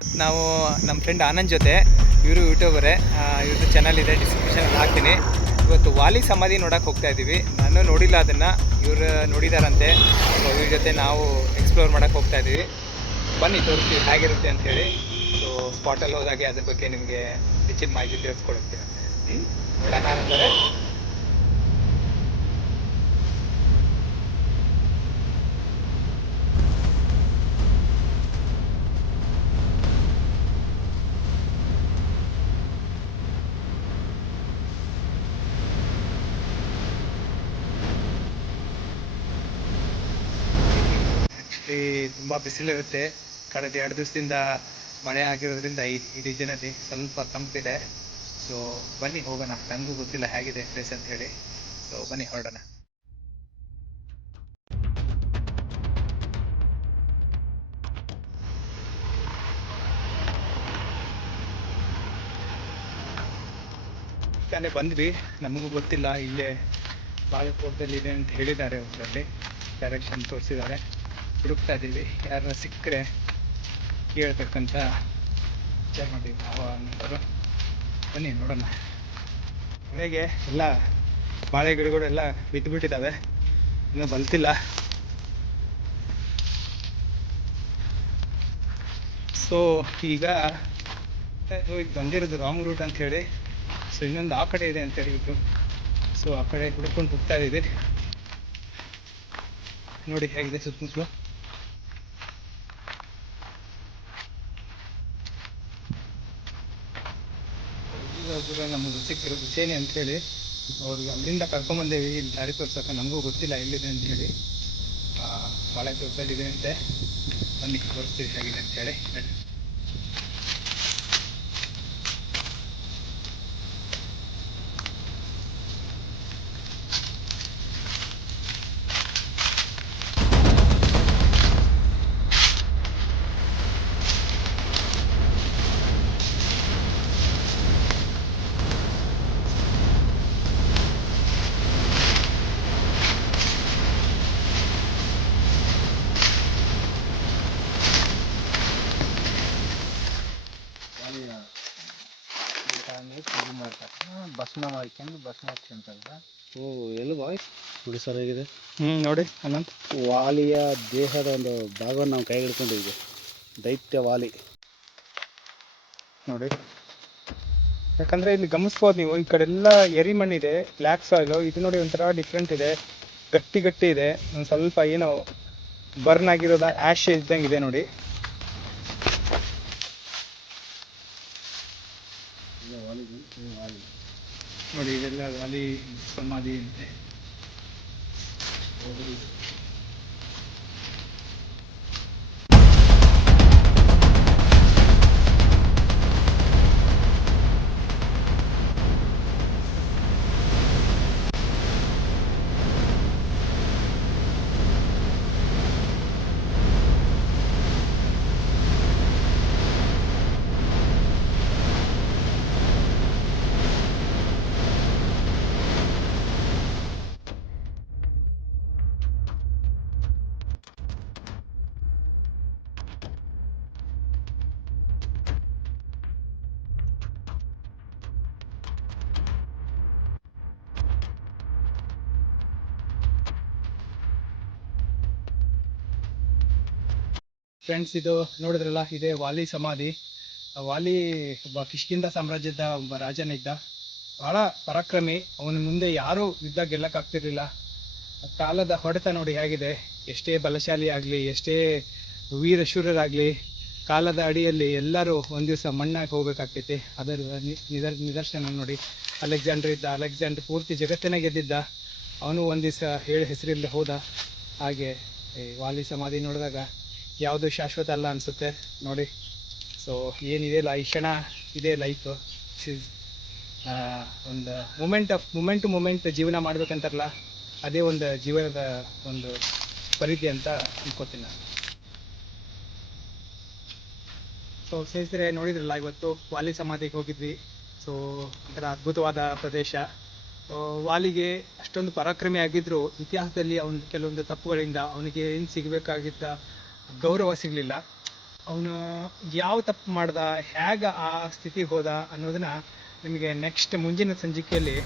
ನಾವು ನಮ್ಮ ಫ್ರೆಂಡ್ ಆನಂದ್ ಜೊತೆ, ಇವರು ಯೂಟ್ಯೂಬರೇ, ಇವ್ರದ್ದು ಚಾನಲ್ ಇದೆ, ಡಿಸ್ಕ್ರಿಪ್ಷನಲ್ಲಿ ಹಾಕ್ತೀನಿ. ಇವತ್ತು ವಾಲಿ ಸಮಾಧಿ ನೋಡೋಕೆ ಹೋಗ್ತಾ ಇದ್ದೀವಿ. ನಾನು ನೋಡಿಲ್ಲ ಅದನ್ನು, ಇವರು ನೋಡಿದಾರಂತೆ. ಸೊ ಇವ್ರ ಜೊತೆ ನಾವು ಎಕ್ಸ್ಪ್ಲೋರ್ ಮಾಡೋಕೆ ಹೋಗ್ತಾ ಇದ್ದೀವಿ. ಬನ್ನಿ ತೋರಿಸ್ತೀವಿ ಹೇಗಿರುತ್ತೆ ಅಂಥೇಳಿ. ಸೊ ಸ್ಪಾಟಲ್ಲಿ ಹೋದಾಗೆ ಅದ್ರ ಬಗ್ಗೆ ನಿಮಗೆ ಹೆಚ್ಚಿನ ಮಾಹಿತಿ ತಿಳಿಸ್ಕೊಡುತ್ತೀವಿ ಅಂತ ಹೇಳಿ. ನೋಡೋಣ ಅಂದರೆ ಆ್ಯಕ್ಚುಲಿ ತುಂಬ ಬಿಸಿಲಿರುತ್ತೆ. ಕಳೆದ 2 ದಿವಸದಿಂದ ಮಳೆ ಆಗಿರೋದ್ರಿಂದ ಈ ರೀಜನಲ್ಲಿ ಸ್ವಲ್ಪ ತಂಪಿದೆ. ಸೊ ಬನ್ನಿ ಹೋಗೋಣ. ನನಗೂ ಗೊತ್ತಿಲ್ಲ ಹೇಗಿದೆ ಪ್ಲೇಸ್ ಅಂತ ಹೇಳಿ. ಸೊ ಬನ್ನಿ ಹೊರಡೋಣ. ತಾನೇ ಬಂದ್ವಿ, ನಮಗೂ ಗೊತ್ತಿಲ್ಲ. ಇಲ್ಲೇ ಬಾಗಲಕೋಟದಲ್ಲಿ ಇದೆ ಅಂತ ಹೇಳಿದ್ದಾರೆ. ಒಬ್ಬರಲ್ಲಿ ಡೈರೆಕ್ಷನ್ ತೋರಿಸಿದ್ದಾರೆ. ಹುಡುಕ್ತಾ ಇದ್ದೀವಿ, ಯಾರನ್ನ ಸಿಕ್ಕರೆ ಕೇಳಬೇಕಂತ ವಿಚಾರ ಮಾಡಿದ್ವಿ ನಾವು ಅನ್ನೋರು. ಬನ್ನಿ ನೋಡೋಣ. ಮಳೆಗೆ ಎಲ್ಲ ಬಾಳೆ ಗಿಡಗಳೆಲ್ಲ ಬಿದ್ದುಬಿಟ್ಟಿದ್ದಾವೆ, ಇನ್ನೂ ಬಲ್ತಿಲ್ಲ. ಸೊ ಈಗ ಇದು ಬಂದಿರೋದು ರಾಂಗ್ ರೂಟ್ ಅಂತ ಹೇಳಿ. ಸೊ ಇನ್ನೊಂದು ಆ ಕಡೆ ಇದೆ ಅಂತ ಹೇಳಿಬಿಟ್ಟು, ಸೊ ಆ ಕಡೆ ಹುಡ್ಕೊಂಡು ಹೋಗ್ತಾ ಇದ್ದೀವಿ. ನೋಡಿ ಹೇಗಿದೆ ಸುತ್ತಮುತ್ತಲು. ಒಬ್ಬರು ನಮ್ಮದು ಸಿಕ್ಕಿರೋ ಹುಸೇನಿ ಅಂತೇಳಿ, ಅವ್ರಿಗೆ ಅಲ್ಲಿಂದ ಕರ್ಕೊಂಬಂದೇವಿ. ಇಲ್ಲಿ ದಾರಿ ತೋರ್ಸಕ್ಕೆ ನಮಗೂ ಗೊತ್ತಿಲ್ಲ ಎಲ್ಲಿದೆ ಅಂತ ಹೇಳಿ. ಭಾಳ ದೊಡ್ಡದಿದೆ ಅಂತೆ. ಬನ್ನಿ ತೋರಿಸ್ತೀವಿ ಹೇಗಿದೆ ಅಂತೇಳಿ. ಭಸ್ಮ ಮಾಡ್ಕೊಂಡು ಭಸ್ಮ ಹಚ್ಕೊಂತಂದ. ಓ ಎಲ್ಲಿ ಬಾಯ್ ನೋಡಿ ಸರ್ ಹೇಗಿದೆ. ನೋಡಿ ಅನಂತ್, ವಾಲಿಯ ದೇಹದ ಒಂದು ಭಾಗವನ್ನು ನಾವು ಕೈ ಹಿಡ್ಕೊಂಡಿದ್ವಿ. ದೈತ್ಯ ವಾಲಿ ನೋಡಿ. ಯಾಕಂದ್ರೆ ಇಲ್ಲಿ ಗಮನಿಸ್ಬೋದು ನೀವು, ಈ ಕಡೆ ಎಲ್ಲ ಎರಿ ಮಣ್ಣಿದೆ, ಬ್ಲ್ಯಾಕ್ ಸಾಯಿಲು. ಇದು ನೋಡಿ ಒಂಥರ ಡಿಫ್ರೆಂಟ್ ಇದೆ, ಗಟ್ಟಿ ಗಟ್ಟಿ ಇದೆ. ಒಂದು ಸ್ವಲ್ಪ ಏನೋ ಬರ್ನ್ ಆಗಿರೋದ ಆಶ್ ಇದ್ದಂಗೆ ಇದೆ ನೋಡಿ. ನೋಡಿ ಇದೆಲ್ಲ ವಾಲಿ ಸಮಾಧಿ ಅಂತೆ. ಫ್ರೆಂಡ್ಸ್, ಇದು ನೋಡಿದ್ರಲ್ಲ, ಇದೇ ವಾಲಿ ಸಮಾಧಿ. ವಾಲಿ ಒಬ್ಬ ಕಿಷ್ಕಿಂಧ ಸಾಮ್ರಾಜ್ಯದ ಒಬ್ಬ ರಾಜನಿದ್ದ, ಬಹಳ ಪರಾಕ್ರಮಿ. ಅವನ ಮುಂದೆ ಯಾರೂ ಯುದ್ಧ ಗೆಲ್ಲಕ್ಕಾಗ್ತಿರ್ಲಿಲ್ಲ. ಕಾಲದ ಹೊಡೆತ ನೋಡಿ ಹೇಗಿದೆ. ಎಷ್ಟೇ ಬಲಶಾಲಿ ಆಗಲಿ, ಎಷ್ಟೇ ವೀರಶೂರರಾಗಲಿ, ಕಾಲದ ಅಡಿಯಲ್ಲಿ ಎಲ್ಲರೂ ಒಂದು ದಿವಸ ಮಣ್ಣಾಗಿ ಹೋಗ್ಬೇಕಾಗ್ತೈತಿ. ಅದರ ನಿದರ್ಶನ ನೋಡಿ. ಅಲೆಕ್ಸಾಂಡರ್ ಇದ್ದ, ಅಲೆಕ್ಸಾಂಡರ್ ಪೂರ್ತಿ ಜಗತ್ತನ್ನೇ ಗೆದ್ದಿದ್ದ. ಅವನು ಒಂದು ದಿವಸ ಹೇಳಿ ಹೆಸರಿಲ್ಲದೆ ಹೋದ. ಹಾಗೆ ಈ ವಾಲಿ ಸಮಾಧಿ ನೋಡಿದಾಗ ಯಾವುದು ಶಾಶ್ವತ ಅಲ್ಲ ಅನಿಸುತ್ತೆ ನೋಡಿ. ಸೊ ಏನಿದೆಯಲ್ಲ, ಈ ಕ್ಷಣ ಇದೆ ಲೈಫ್. ಒಂದು ಮೂಮೆಂಟ್ ಟು ಮೂಮೆಂಟ್ ಜೀವನ ಮಾಡ್ಬೇಕಂತಾರಲ್ಲ, ಅದೇ ಒಂದು ಜೀವನದ ಒಂದು ಪರಿಧಿ ಅಂತ ಅನ್ಕೋತೀನಿ ನಾನು. ಸೊ ಸ್ನೇಹಿತರೆ, ನೋಡಿದ್ರಲ್ಲ, ಇವತ್ತು ವಾಲಿ ಸಮಾಧಿಗೆ ಹೋಗಿದ್ವಿ. ಸೊ ಒಂಥರ ಅದ್ಭುತವಾದ ಪ್ರದೇಶ. ವಾಲಿಗೆ ಅಷ್ಟೊಂದು ಪರಾಕ್ರಮಿ ಆಗಿದ್ರು, ಇತಿಹಾಸದಲ್ಲಿ ಅವನ ಕೆಲವೊಂದು ತಪ್ಪುಗಳಿಂದ ಅವನಿಗೆ ಏನು ಸಿಗಬೇಕಾಗಿದ್ದ ಗೌರವ ಸಿಗಲಿಲ್ಲ. ಅವನು ಯಾವ ತಪ್ಪು ಮಾಡ್ದ, ಹೇಗೆ ಆ ಸ್ಥಿತಿಗೆ ಹೋದ ಅನ್ನೋದನ್ನ ನಿಮಗೆ ನೆಕ್ಸ್ಟ್ ಮುಂದಿನ ಸಂಚಿಕೆಯಲ್ಲಿ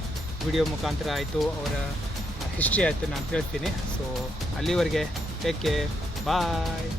ವಿಡಿಯೋ ಮುಖಾಂತರ ಆಯಿತು, ಅವರ ಹಿಸ್ಟ್ರಿ ಆಯಿತು ನಾನು ಹೇಳ್ತೀನಿ. ಸೊ ಅಲ್ಲಿವರೆಗೆ ಟೇಕ್ ಕೇರ್, ಬಾಯ್.